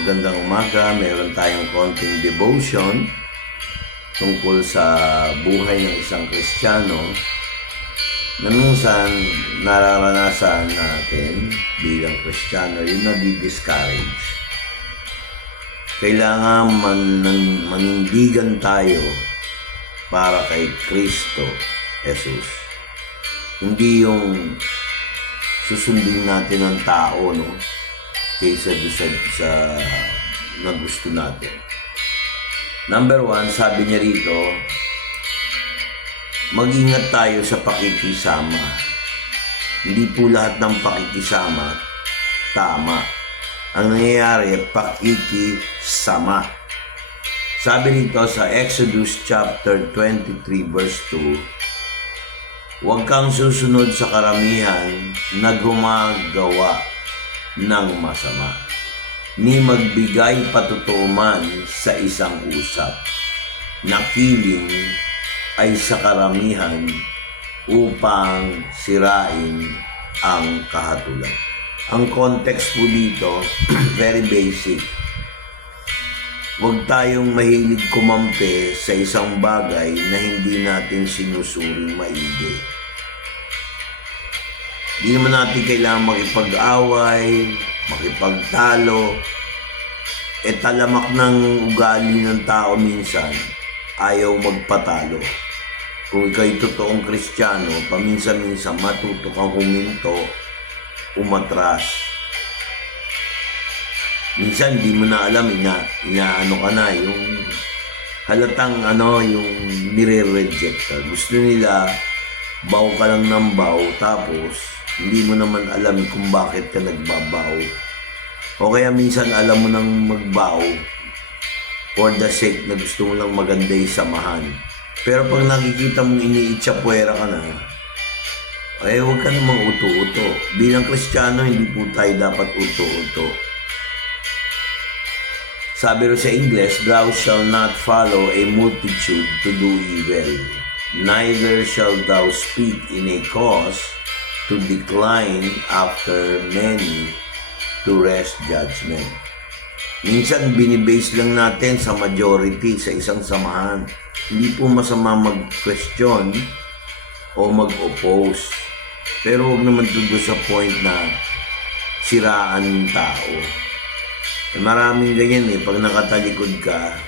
Magandang umaga, meron tayong konting devotion tungkol sa buhay ng isang Kristiyano na minsan nararanasan natin bilang Kristiyano yung nadi-discourage. Kailangan manindigan tayo para kay Kristo Jesus. Hindi yung susundin natin ang tao, no? Kaysa sa na gusto natin. Number 1, sabi niya rito, mag-ingat tayo sa pakikisama. Hindi po lahat ng pakikisama tama. Ang nangyayari, pakikisama. Sabi rito sa Exodus chapter 23 verse 2, huwag kang susunod sa karamihan na gumagawa ng masama, ni magbigay patutuman sa isang usap, na kiling ay sa karamihan upang sirain ang kahatulan. Ang context po dito, very basic. Huwag tayong mahilig kumampi sa isang bagay na hindi natin sinusuring maigi. Hindi naman natin kailangan makipag-away, makipagtalo. Talamak ng ugali ng tao minsan, ayaw magpatalo. Kung ikaw'y totoong Kristiyano, paminsan-minsan matuto kang huminto, umatras. Minsan hindi mo na alam, inaano ka na, yung halatang yung nire-reject ka. Gusto nila, baw ka lang ng baw, tapos hindi mo naman alam kung bakit ka nagbabaw. O kaya minsan alam mo nang magbaw for the sake na gusto mo lang maganda yung samahan. Pero pag nakikita mong iniitsapwera ka na, huwag ka namang uto-uto. Bilang Kristiyano, hindi po tayo dapat uto-uto. Sabi rin sa English, thou shalt not follow a multitude to do evil, neither shalt thou speak in a cause to decline after many to rest judgment. Minsan binibase lang natin sa majority sa isang samahan. Hindi po masama mag-question o mag-oppose. Pero huwag naman doon sa point na siraan yung tao. Maraming ganyan pag nakatalikod ka,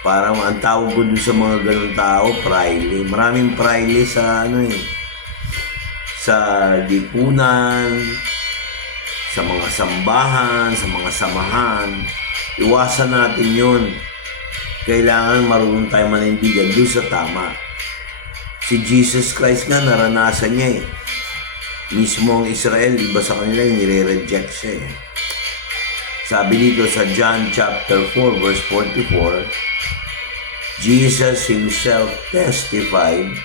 parang ang tawag ko doon sa mga ganun tao, prile. Maraming prile sa sa lipunan, sa mga sambahan, sa mga samahan. Iwasan natin yun. Kailangan marunong tayo manindigan doon sa tama. Si Jesus Christ nga, naranasan niya Mismo ang Israel, iba sa kanila, nire-reject siya Sabi dito sa John chapter 4 verse 44, Jesus himself testified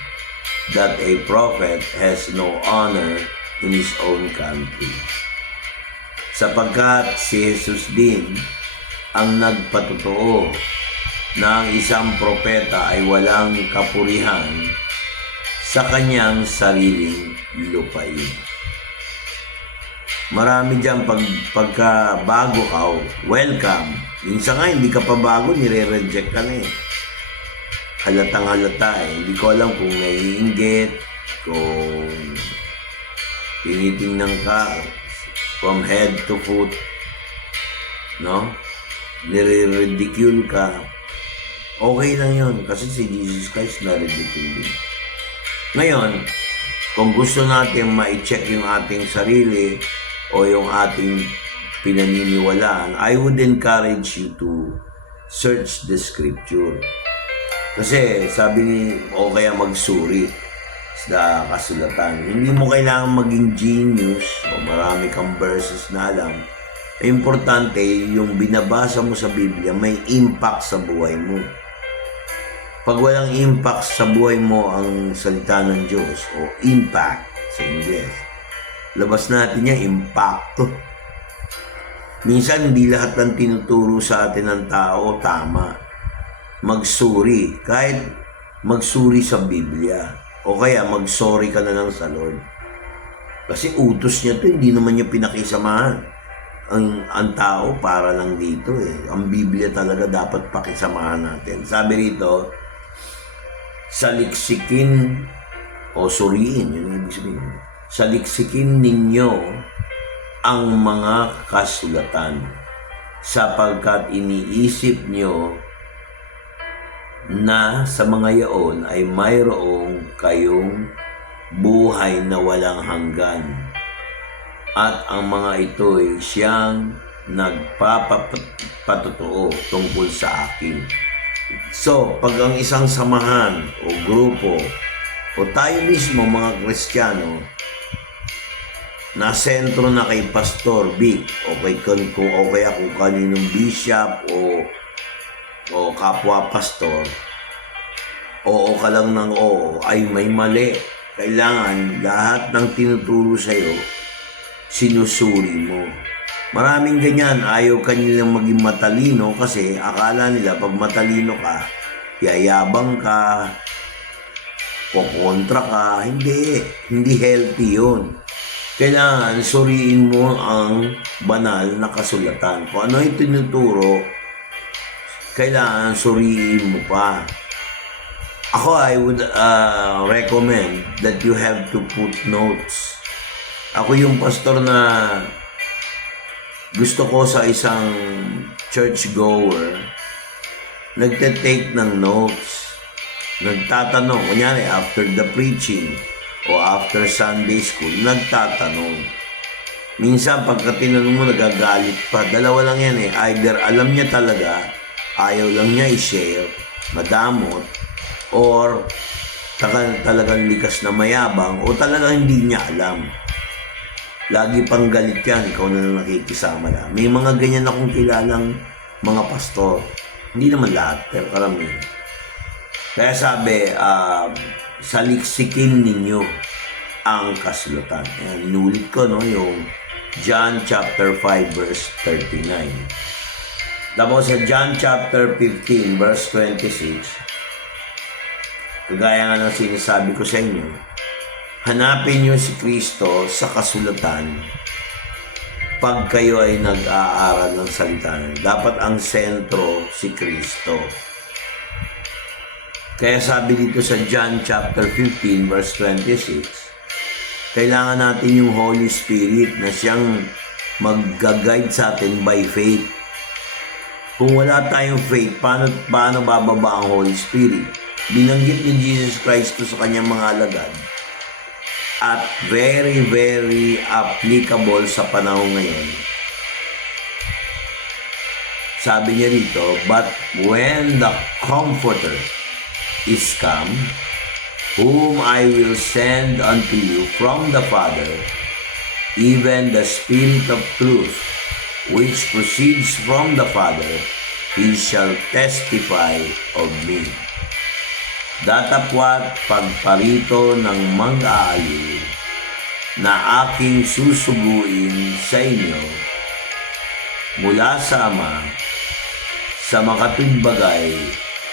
that a prophet has no honor in his own country. Sapagkat si Jesus din ang nagpatotoo na ang isang propeta ay walang kapurihan sa kanyang sariling lupain. Marami dyan pagka bago ka, welcome. Minsan nga hindi ka pa bago, nire-reject ka na Halatang halata Hindi ko alam kung naiinggit, kung tinitingnan ka from head to foot, no? Nire-ridicule ka. Okay lang yun, kasi si Jesus Christ na-ridicule din. Ngayon, kung gusto natin ma-check yung ating sarili o yung ating pinaniniwalaan, I would encourage you to search the scripture. Kasi sabi o kaya magsuri sa kasulatan. Hindi mo kailangan maging genius o marami kang verses na alam. Importante yung binabasa mo sa Biblia may impact sa buhay mo. Pag walang impact sa buhay mo ang salita ng Diyos o impact sa English, labas natin niya, impacto. Minsan hindi lahat ng tinuturo sa atin ng tao tama. Magsuri, kahit magsuri sa Biblia o kaya magsorry ka na lang sa Lord. Kasi utos niya to, hindi naman niya pinakisamahan. ang tao para lang dito eh. Ang Biblia talaga dapat pakisamahan natin. Sabi rito, saliksikin o suriin, yun ang ibig sabihin. Saliksikin ninyo ang mga kasulatan sapagkat iniisip nyo na sa mga yaon ay mayroong kayong buhay na walang hanggan. At ang mga ito'y siyang nagpapatotoo tungkol sa akin. So, pag ang isang samahan o grupo o tayo mismo mga Kristiyano na sentro na kay Pastor Vic o kaya kung kaninong bishop o kapwa pastor, oo ka lang ng oo, ay may mali. Kailangan lahat ng tinuturo sa'yo, sinusuri mo. Maraming ganyan, ayaw kanilang maging matalino kasi akala nila pag matalino ka, yayabang ka, kukontra ka. Hindi healthy yun. Kailangan suriin mo ang banal na kasulatan. Kung ano yung tinuturo, kailangan suriin mo pa. Ako, I would recommend that you have to put notes. Ako yung pastor na gusto ko sa isang churchgoer, nagte-take ng notes, nagtatanong, kunyari after the preaching o after Sunday school, nagtatanong. Minsan pagka tinanong mo, nagagalit pa. Dalawa lang yan eh, either alam niya talaga, ayaw lang niya i-share, madamot, or talagang likas na mayabang, o talagang hindi niya alam. Lagi pang galit yan, ikaw na lang nakikisama na. May mga ganyan akong kilalang mga pastor. Hindi naman lahat, pero karamihan. Kaya sabi, saliksikin ninyo ang kasulatan. Ayan, inulit ko, no, yung John chapter 5, verse 39. Tapos sa John chapter 15, verse 26, kagaya nga ng sinasabi ko sa inyo, hanapin nyo si Kristo sa kasulatan pag kayo ay nag-aaral ng salita. Dapat ang sentro si Kristo. Kaya sabi dito sa John chapter 15 verse 26, kailangan natin yung Holy Spirit na siyang mag-guide sa atin by faith. Kung wala tayong faith, paano bababa ang Holy Spirit? Binanggit ni Jesus Christ sa kanyang mga alagad at very, very applicable sa panahon ngayon. Sabi niya rito, but when the Comforter is come, whom I will send unto you from the Father, even the Spirit of truth, which proceeds from the Father, he shall testify of me. Datapwat pagparito ng mag-aaliw na aking susuguin sa inyo mula sa Ama, sa makatumbagay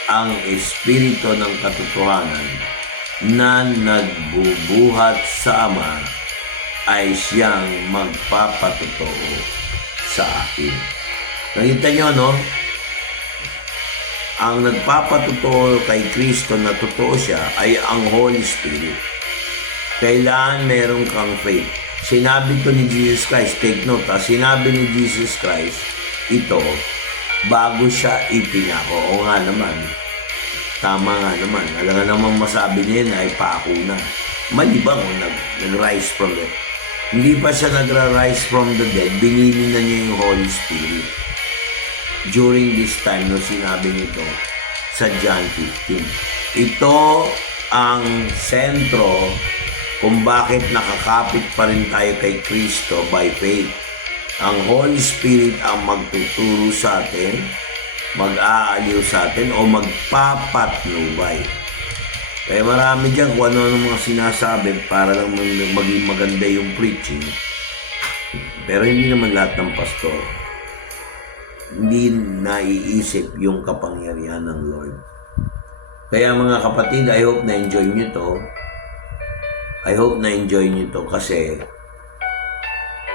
ang Espiritu ng katotohanan na nagbubuhat sa Ama ay siyang magpapatotoo sa akin. Nakita nyo, no? Ang nagpapatotoo kay Kristo na totoo siya ay ang Holy Spirit. Kailangan meron kang faith. Sinabi to ni Jesus Christ, take note sinabi ni Jesus Christ ito bago siya ipinako. O nga naman, tama nga naman. Alam nga namang masabi niya na ay paako na. Mali ba kung nag-rise from the dead? Hindi pa siya nag-rise from the dead, binili na niya yung Holy Spirit. During this time, no, sinabi nito sa John 15. Ito ang sentro kung bakit nakakapit pa rin tayo kay Kristo by faith. Ang Holy Spirit ang magtuturo sa atin, mag-aaliw sa atin, o magpapatnubay. Kaya marami dyan kung ano mga sinasabi para lang maging maganda yung preaching. Pero hindi naman lahat ng pastor hindi naiisip yung kapangyarihan ng Lord. Kaya mga kapatid, I hope na-enjoy nyo to. I hope na-enjoy nyo to kasi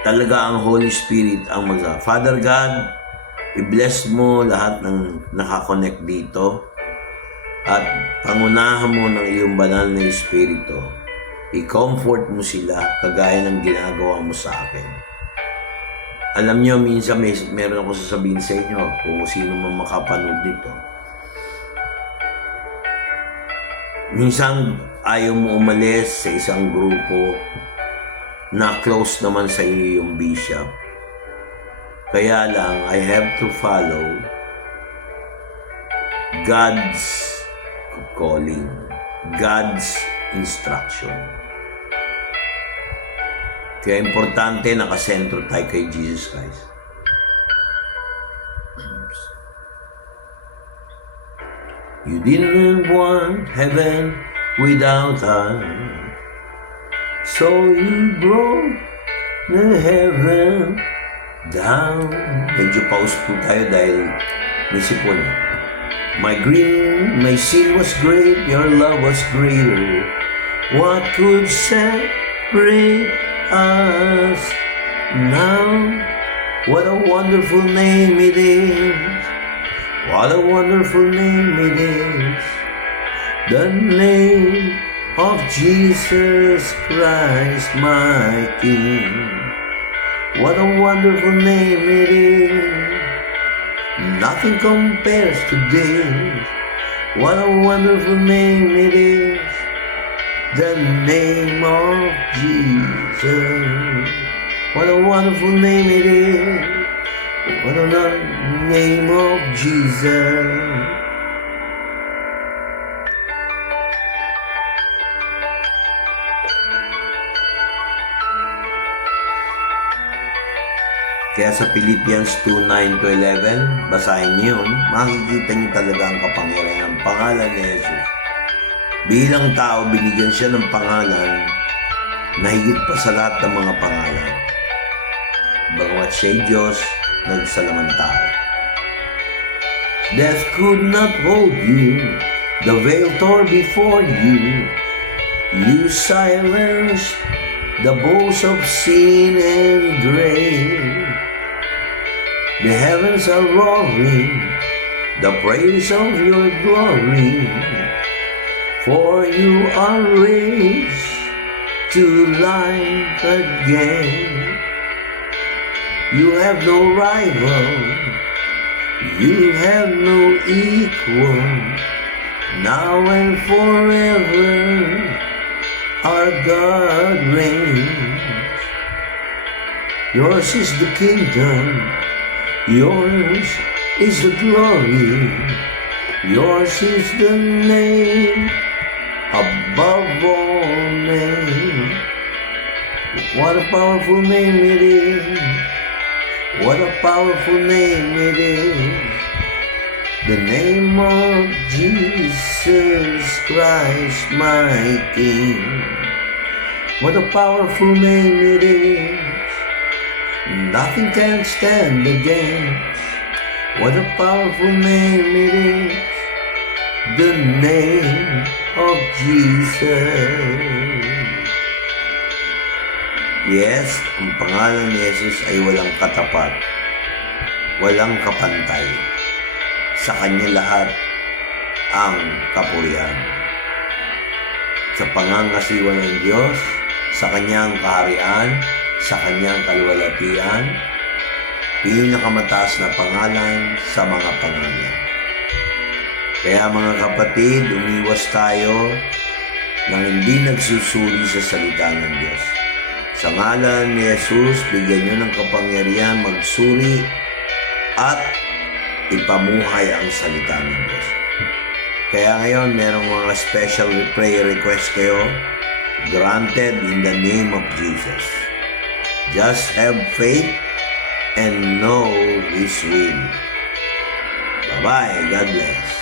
talaga ang Holy Spirit ang Father God, i-bless mo lahat ng nakakonect dito at pangunahan mo ng iyong banal na Espiritu. I-comfort mo sila kagaya ng ginagawa mo sa akin. Alam niyo, minsan meron ako sasabihin sa inyo kung sino man makapanood nito. Minsan ayaw mo umalis sa isang grupo na close naman sa iyo yung bishop. Kaya lang, I have to follow God's calling, God's instruction. Kaya importante nakasentro tayo kay Jesus Christ. You didn't want heaven without us, so you brought the heaven down. Medyo pause po tayo dahil may sipon. My sin was great, your love was greater. What could separate us now? What a wonderful name it is. What a wonderful name it is. The name of Jesus Christ, my King. What a wonderful name it is. Nothing compares to this. What a wonderful name it is. The name of Jesus. What a wonderful name it is. What a name of Jesus. Kaya sa Philippians 2:9-11, basahin niyo yun, makikita niyo talaga ang kapangyarihan ng pangalan ni Jesus. Bilang tao, binigyan siya ng pangalan na higit pa sa lahat ng mga pangalan. Bagamat siya'y Diyos, nagsalamantao. Death could not hold you, the veil tore before you. You silenced the boast of sin and grave. The heavens are roaring, the praise of your glory. For you are raised to life again. You have no rival, you have no equal. Now and forever, our God reigns. Yours is the kingdom, yours is the glory, yours is the name above all names. What a powerful name it is. What a powerful name it is. The name of Jesus Christ, my King. What a powerful name it is. Nothing can stand against. What a powerful name it is. The name of Jesus. Yes, ang pangalan ni Jesus ay walang katapat, walang kapantay. Sa Kanya lahat ang kapurihan. Sa pangangasiwa ng Diyos, sa Kanyang kaharian, sa Kanyang kaluwalhatian, pinakamataas na pangalan sa mga pangalan. Kaya mga kapatid, umiwas tayo nang hindi nagsusuri sa salita ng Diyos. Sa ngalan ni Jesus, bigyan nyo ng kapangyarihan magsuri at ipamuhay ang salita ng Diyos. Kaya ngayon, merong mga special prayer request kayo, granted in the name of Jesus. Just have faith and know His will. Bye-bye. God bless.